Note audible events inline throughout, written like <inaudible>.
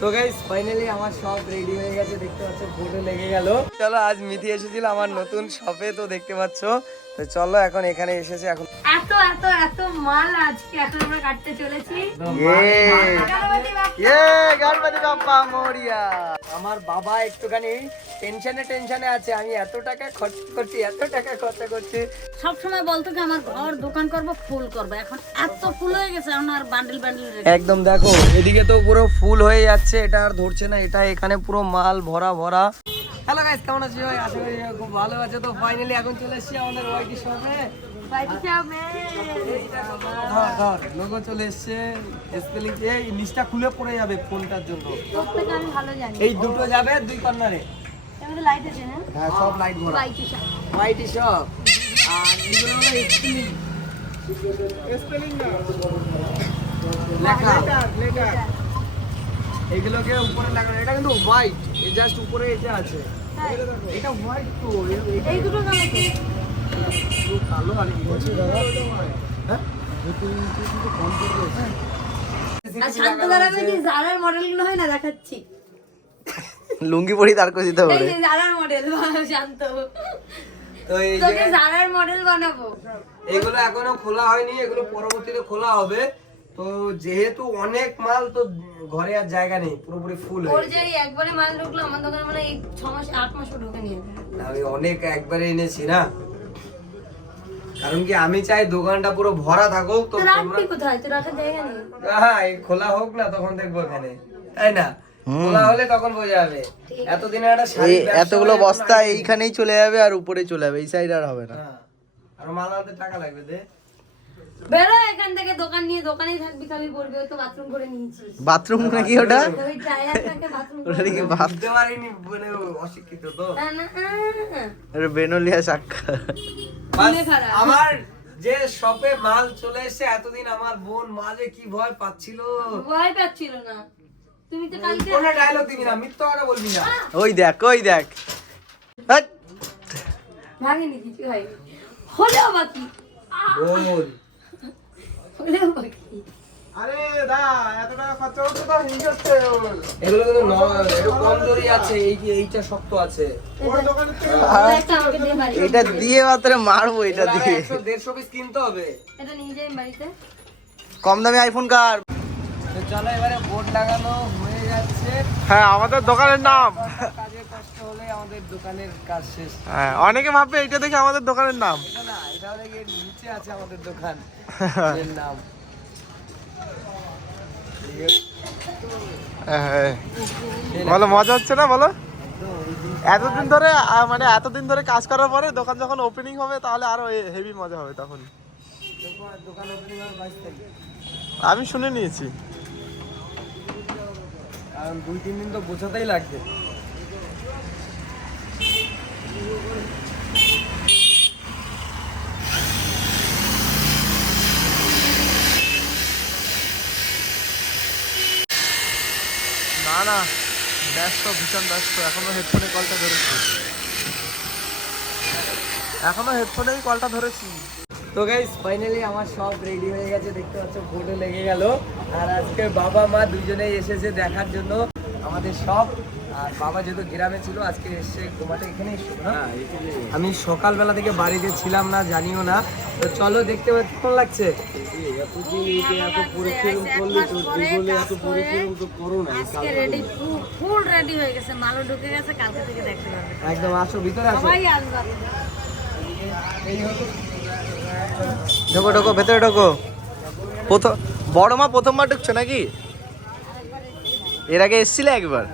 তো guys finally আমার সব রেডি হয়ে গেছে দেখতে পাচ্ছ ফটো লেগে গেল। চলো আজ মিথি এসেছিল আমার নতুন শপে তো দেখতে পাচ্ছ। তো চলো এখন এখানে এসেছে এখন এত এত এত মাল আজকে এখন আমরা কাটতে চলেছি। ইয়ে ইয়ে গণপতি বাপ্পা মোরিয়া। আমার বাবা একটুখানি টেনশনে টেনশনে আছে আমি এত টাকা খরচ করছি এত টাকা খরচ করছি। সব সময় বলতো যে আমার ঘর দোকান করব ফুল করব। এখন এত ফুল হয়ে গেছে এখন আর বান্ডেল বান্ডেল একদম দেখো এদিকে তো পুরো ফুল হয়ে যাচ্ছে এটা আর ধরছে না এটা এখানে পুরো মাল ভরা ভরা। হ্যালো গাইস কেমন আছো? ভাই আশা করি খুব ভালো আছে। তো ফাইনালি এখন চলে এসেছি আমাদের ওয়াইটি শপে ধর ধর লোগো চলে এসেছে স্পেলিং এই লিস্টটা খুলে পড়ে যাবে ফোনটার জন্য। এই দুটো যাবে দুই কর্নারে। হ্যাঁ? সব লাইট ভরা। বাইক হিসাব আর এগুলো হলো স্পেলিং স্পেলিং লেখা এগুলোকে উপরে লাগানো এটা কিন্তু হোয়াইট জাস্ট উপরে এটা আছে। এটা হোয়াইট তো। এই দুটো মডেলগুলো হয় না দেখাচ্ছি। লুঙ্গি পরি তার করে দিতে যে জারার মডেল শান্ত। তো এই যে জারার মডেল বানাবো। এগুলো এখনও খোলা হয়নি এগুলো পরবর্তীতে খোলা হবে। তো যেহেতু অনেক মাল তো ঘরে আর জায়গা নেই পুরোপুরি ফুল ওর যে একবারে মাল ঢুকলো আমার দোকানে মানে এই ছ মাস আট মাসও ঢুকে নিয়ে আমি অনেক একবারে এনেছি না? কারণ কি আমি চাই দোকানটা পুরো ভরা থাকুক তো রাখবি কোথায়? তুই রাখার জায়গা নেই হ্যাঁ খোলা হোক না তখন দেখব এখানে। তাই না? খোলা হলে তখন বোঝা যাবে। এতদিনে একটা এতগুলো বস্তা আর এইখানেই চলে যাবে আর উপরে চলে যাবে এই সাইড আর হবে না। হ্যাঁ। আর মালাতে আনতে টাকা লাগবে দে। বেরো এখান থেকে দোকান নিয়ে দোকানেই থাকবি খাবি ওই তো বাথরুম করে নিয়েছিস। বাথরুম নাকি ওটা? ওই টায়ারটাকে বাথরুম ওটা নাকি বুঝতে পারিনি মানে অশিক্ষিত তো। না না এটা বেনলিয়া সাক্ষা। আমার যে শপে মাল চলে এসেছে এতদিন আমার বোন মালে কি ভয় পাচ্ছিল? ভয় পাচ্ছিল না। তুমি তো কালকে কোনো ডায়লগ দিবি না মিথ্যা কথা বলবি না। ওই দেখ ওই দেখ। ভাঙেনি কিছু হয়নি হলেও বাকি। বল হলেও বাকি এগুলো কিন্তু ন- একটু কমজোরি আছে এই এইটা শক্ত আছে। একটা আমাকে এটা দিয়ে মাত্র মারবো এটা দিয়ে। একশো দেড়শো পিস কিনতে হবে। এটা নিয়ে যাই বাড়িতে। কম দামি আইফোন কার? তো চলো এবারে বোর্ড লাগানো হয়ে হ্যাঁ আমাদের দোকানের নাম। হ্যাঁ অনেকে ভাববে এটা আমাদের দোকানের নাম। নাম হ্যাঁ। বলো, মজা হচ্ছে না, বলো? এতদিন ধরে মানে এতদিন ধরে কাজ করার পরে দোকান যখন ওপেনিং হবে, তাহলে আরও হেভি মজা হবে তখন। আমি শুনে নিয়েছি। কারণ দুই তিন দিন তো বোঝাতেই লাগবে। না না ব্যস্ত ভীষণ ব্যস্ত। এখনও হেডফোনে কলটা ধরেছি। এখনও হেডফোনেই কলটা ধরেছি। তো গাইস ফাইনালি আমার সব রেডি হয়ে গেছে। দেখতে পাচ্ছ ফটো লেগে গেল। আর আজকে বাবা মা দুজনেই এসেছে দেখার জন্য। আমাদের সব আর বাবা যেহেতু গ্রামে ছিল আজকে এসে ঘুমাতে এখানে না? আমি সকালবেলা থেকে বাড়িতে ছিলাম না জানিও না। তো চলো দেখতে পাচ্ছি কেমন লাগছে? হয়ে একদম আসো ভিতরে আসো। ঢোকো ঢোকো ভেতরে ঢোকো। প্রথম বড় মা প্রথমবার ঢুকছো নাকি? এর আগে এসছিলে একবার?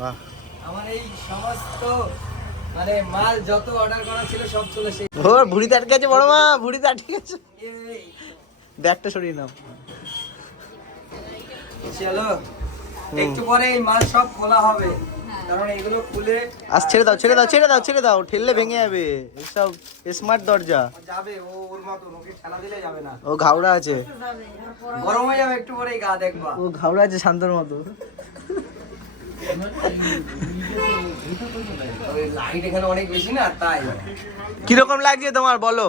বাহ। আমার এই সমস্ত মানে মাল যত অর্ডার করা ছিল সব চলে ভুড়িতে আটকে আছে বড় মা ভুড়িতে আটকে আছে। ব্যাগটা সরিয়ে নাও। চলো একটু পরে এই মাল সব খোলা হবে। কারণ এগুলো খুলে আজ ছেড়ে দাও ছেড়ে দাও ছেড়ে দাও। ছেড়ে দাও ঠেললে ভেঙে যাবে। এসব স্মার্ট দরজা। যাবে ও ওর মতো ওকে ঠেলা দিলে যাবে না। ও ঘাওড়া আছে। গরম হয়ে যাবে একটু পরেই গা দেখবা। ও ঘাওড়া আছে শান্তর মতো। লাইট এখানে অনেক বেশি না তাই। কীরকম লাগছে তোমার বলো?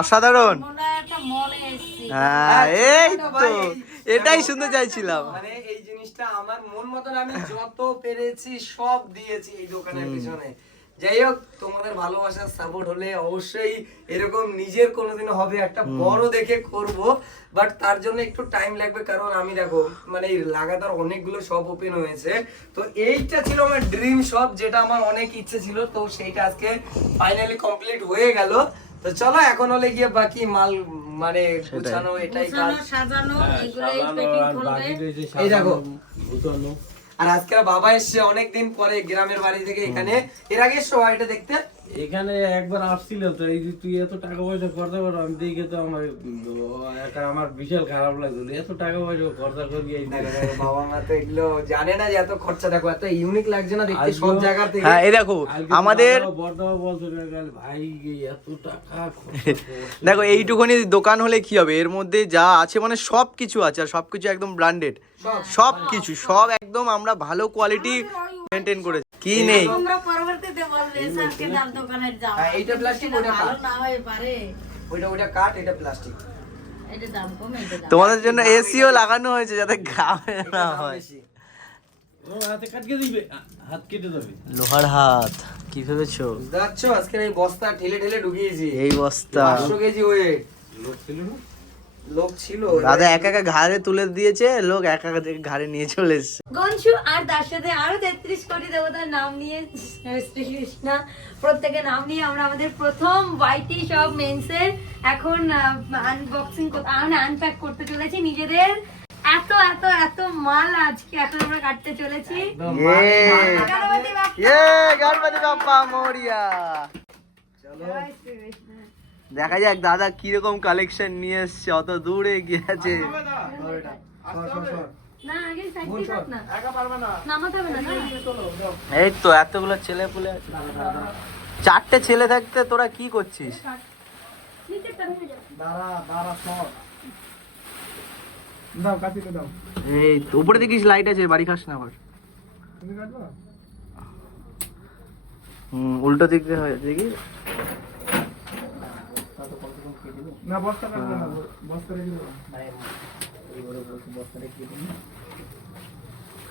অসাধারণ। এসেছি। হ্যাঁ এই তো এটাই শুনতে চাইছিলাম। মানে এই জিনিসটা আমার মন মতন আমি <laughs> যত পেরেছি সব দিয়েছি এই দোকানের পিছনে। যাই হোক তোমাদের ভালোবাসার সাপোর্ট হলে অবশ্যই এরকম নিজের কোনোদিন হবে একটা বড় দেখে করব। বাট তার জন্য একটু টাইম লাগবে কারণ আমি দেখো মানে লাগাতার অনেকগুলো শপ ওপেন হয়েছে। তো এইটা ছিল আমার ড্রিম শপ যেটা আমার অনেক ইচ্ছে ছিল। তো সেইটা আজকে ফাইনালি কমপ্লিট হয়ে গেল। তো চলো এখন হলে গিয়ে বাকি মাল মানে গুছানো এটাই কাজ। সাজানো প্যাকিং করবে এই দেখো। আর আজকে বাবা এসছে অনেকদিন পরে গ্রামের বাড়ি থেকে এখানে এর আগে এসছো বাড়িটা দেখতে? এখানে একবার আসছিল তো এই যে তুই এত টাকা পয়সা খরচা করো আমি দেখে তো আমার একটা আমার বিশাল খারাপ লাগল এত টাকা পয়সা খরচা করি এই বাবা মা তো এগুলো জানে না যে এত খরচা দেখো এত ইউনিক লাগছে না দেখতে সব জায়গা থেকে। হ্যাঁ এই দেখো আমাদের তো বর্ধমান বলছিল ভাই এত টাকা দেখো এইটুকুনি দোকান হলে কি হবে? এর মধ্যে যা আছে মানে সব কিছু আছে আর সব কিছু একদম ব্র্যান্ডেড সব কিছু সব একদম আমরা ভালো কোয়ালিটি মেনটেন করেছি। কি নেই? তোমরা পরবর্তীতে বলবে স্যারকে দাম দোকানে যাও হ্যাঁ, এইটা এটা ওটা ভালো না হয়ে পারে। ওইটা ওইটা কাঠ এটা প্লাস্টিক এটা দাম কম এটা তোমাদের জন্য এসিও লাগানো হয়েছে যাতে গ্রামে না হয়। ও হাতে কাটকে দিবে? হাত কেটে যাবে লোহার হাত কি ভেবেছো? দেখছ আজকে এই বস্তা ঠেলে ঠেলে ঢুকিয়েছি। এই বস্তা। পাঁচশো কেজি ওয়েট লোক ছিল দাদা একা একা ঘাড়ে তুলে দিয়েছে লোক একা একা ঘাড়ে নিয়ে চলে এসছে। গনশু আর তার সাথে আরও তেত্রিশ কোটি দেবতার নাম নিয়ে শ্রীকৃষ্ণ প্রত্যেকের নাম নিয়ে আমরা আমাদের প্রথম ওয়াইটি সব মেন্সের এখন আনবক্সিং মানে আনপ্যাক করতে চলেছি নিজেদের। এত এত এত মাল আজকে এখন আমরা কাটতে চলেছি। গণপতি বাপ্পা। মোরিয়া। শ্রীকৃষ্ণ। দেখা যাক দাদা কীরকম কালেকশন নিয়ে এসছে অত দূরে গিয়েছে। না আগে সাইড দিয়ে কাট না। নামাতে হবে না না? এই তো এতগুলো ছেলে পুলে আছে চারটে ছেলে থাকতে তোরা কি করছিস? হয়ে এই উপরে দেখিস লাইট আছে বাড়ি খাস না আবার। হুম উল্টো দিক দিয়ে হয় দেখি।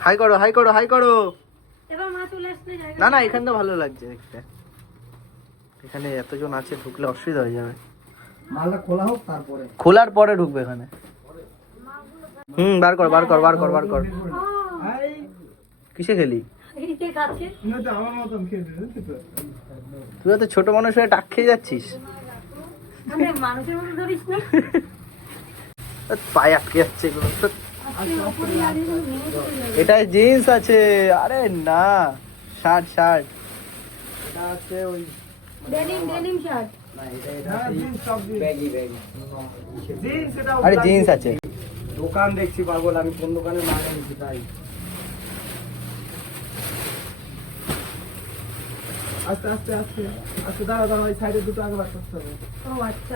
হাই করো হাই করো হাই করো। না না এখান তো ভালো লাগছে দেখতে। এখানে এতজন আছে ঢুকলে অসুবিধা হয়ে যাবে। মালটা খোলা হোক তারপরে। খোলার পরে ঢুকবে এখানে। হুম বার কর বার কর বার কর বার কর। কিসে খেলি? তুই তো? ছোট মানুষ হয়ে টাক খেয়ে যাচ্ছিস। পায়ে আটকে যাচ্ছে এগুলো। এটা জিন্স আছে। আরে না শার্ট শার্ট এটা আছে ওই denim denim shirt baggy baggy আরে জিন্স আছে। দোকান দেখছি পাগল আমি কোন দোকানে না নিয়েছি তাই। আস্তে আস্তে আস্তে আস্তে দাঁড়া দাঁড়া ওই সাইডে দুটো আগে বার করতে হবে। ও আচ্ছা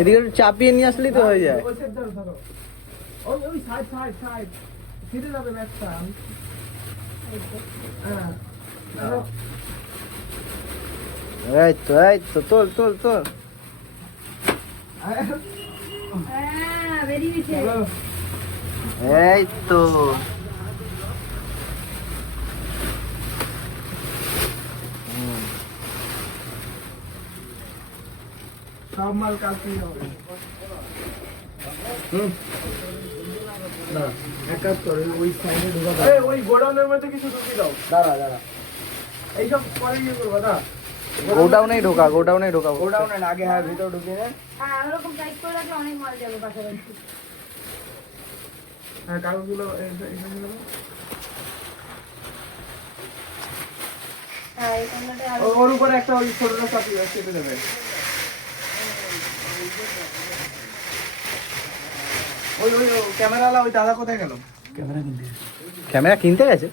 এদিকে চাপিয়ে নিয়ে আসলেই তো হয়ে যায়। ওই সাইড ধরো ধরো। ওই ওই সাইড সাইড সাইড। ফিরে যাবে ম্যাচটা হ্যাঁ। এই তো এই তো তোল তোল তোল। হ্যাঁ। বেরিয়ে গেছে এই তো। সব মাল কালকেই হবে। না এক কাজ করো ওই সাইডে ঢোকা দাও। ওই গোডাউনের মধ্যে কিছু ঢুকিয়ে দাও। দাঁড়া দাঁড়া। এইসব পরে ইয়ে করব না গোডাউনেই ঢোকা গোডাউনেই ঢোকা। গোডাউনে না আগে হ্যাঁ ভিতর ঢুকিয়ে নে। হ্যাঁ ওরকম টাইট করে রাখলে অনেক মাল যাবে পাশাপাশি। হ্যাঁ কাগজগুলো। হ্যাঁ ওর উপরে একটা ওই চাপিয়ে চেপে দেবে। ক্যামেরা কিনতে গেছে।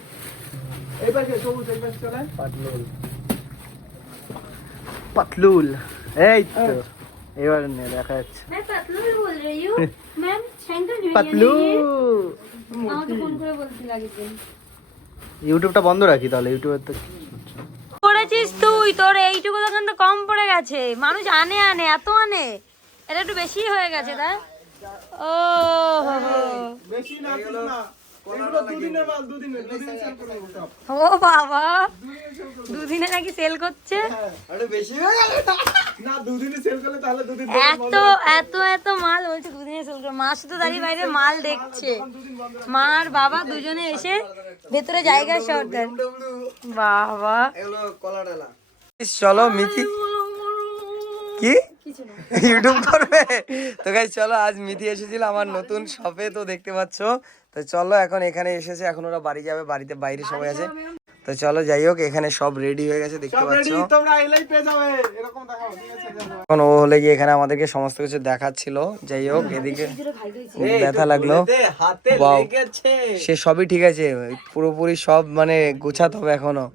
পাতলুল। এই এবার নিয়ে দেখা যাচ্ছে। হ্যাঁ, হ্যাঁ। ইউটিউবটা বন্ধ রাখি তাহলে ইউটিউবে তো পড়েছিস তুই তোর এইটুকু দোকান তো কম পড়ে গেছে। মানুষ আনে আনে এত আনে। এটা একটু বেশি হয়ে গেছে তাই? ও। বেশি না ও বাবা। দুদিনে নাকি সেল করছে? দুদিন এত এত এত মাল বলছে দুদিনে সেল করে মা শুধু দাঁড়িয়ে বাইরে মাল দেখছে। মা আর বাবা দুজনে এসে ভেতরে জায়গা সর্দার বাবা। চলো মিথি। কি? ইউটিউব <laughs> করবে? তো গাই চলো আজ মিথি এসেছিল আমার নতুন শপে তো দেখতে পাচ্ছ। তো চলো এখন এখানে এসেছে এখন ওরা বাড়ি যাবে বাড়িতে বাইরে সবাই আছে। তো চলো যাই হোক এখানে সব রেডি হয়ে গেছে দেখতে সব পাচ্ছ। রেডি তোমরা এলেই যাবে। এরকম দেখাও ঠিক আছে দেখো। এখন ও হলে গিয়ে এখানে আমাদেরকে সমস্ত কিছু দেখাচ্ছিল। যাই হোক এদিকে ব্যথা লাগল. সে সবই ঠিক আছে পুরোপুরি সব মানে গোছাতে হবে এখনও।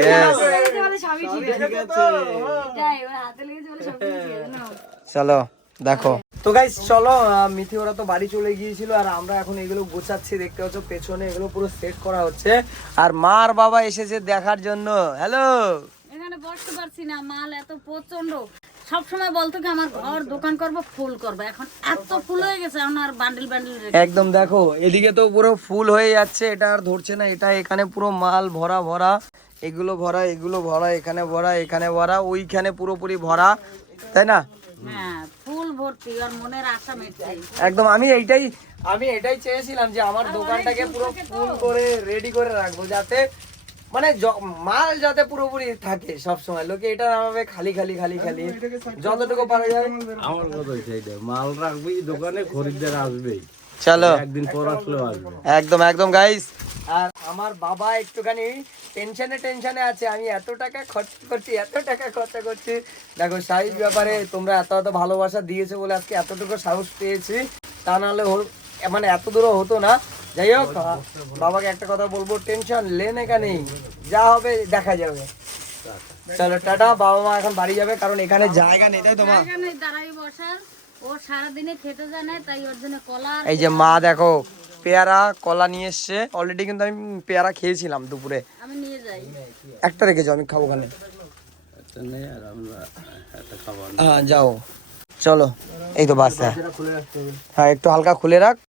Yes. চলো। দেখো। তো গাইস চলো মিথি ওরা তো বাড়ি চলে গিয়েছিল আর আমরা এখন এগুলো গোছাচ্ছি দেখতে পাচ্ছ পেছনে এগুলো পুরো সেট করা হচ্ছে। আর মা আর বাবা এসেছে দেখার জন্য। হ্যালো এখানে বসতে পারছি না মাল এত প্রচণ্ড সব সময় বলতো কি আমার ঘর দোকান করব ফুল করব। এখন এত ফুল হয়ে গেছে এখন আর বান্ডিল বান্ডিল একদম দেখো এদিকে তো পুরো ফুল হয়ে যাচ্ছে এটা আর ধরছে না এটা এখানে পুরো মাল ভরা ভরা। এগুলো ভরা এগুলো ভরা এখানে ভরা এখানে ভরা ওইখানে পুরোপুরি ভরা তাই না? হ্যাঁ ভর্তি আর মনের আশা মিটছে। একদম আমি এইটাই আমি এটাই চেয়েছিলাম যে আমার দোকানটাকে পুরো ফুল করে রেডি করে রাখব যাতে মানে মাল যাতে পুরোপুরি থাকে সব সময় লোকে এটা নামাবে খালি খালি খালি খালি। যতটুকু পারা যায়। আমার কথা সেইটা। মাল রাখবি দোকানে খরিদ্দার আসবেই। চলো। একদিন পর আসলেও আসবে। একদম একদম গাইস আমার বাবা একটুখানি টেনশনে টেনশনে আছে আমি এত টাকা খরচ করছি এত টাকা খরচা করছি। দেখো সাইজ ব্যাপারে তোমরা এত এত ভালোবাসা দিয়েছ বলে আজকে এতটুকু সাহস পেয়েছি। তা নাহলে মানে এত দূরও হতো না। যাই হোক বাবাকে একটা কথা বলব টেনশন লেন এখানে যা হবে দেখা যাবে। চলো টাটা বাবা মা এখন বাড়ি যাবে কারণ এখানে জায়গা নেই তাই তোমার এখানে দাঁড়াই বসার। ও সারাদিনে খেতে জানে তাই ওর জন্য কলা এই যে মা দেখো পেয়ারা কলা নিয়ে এসছে। অলরেডি কিন্তু আমি পেয়ারা খেয়েছিলাম দুপুরে। একটা রেখে যাও আমি খাব ওখানে। হ্যাঁ যাও। চলো এই তো বাস হ্যাঁ। হ্যাঁ একটু হালকা খুলে রাখ।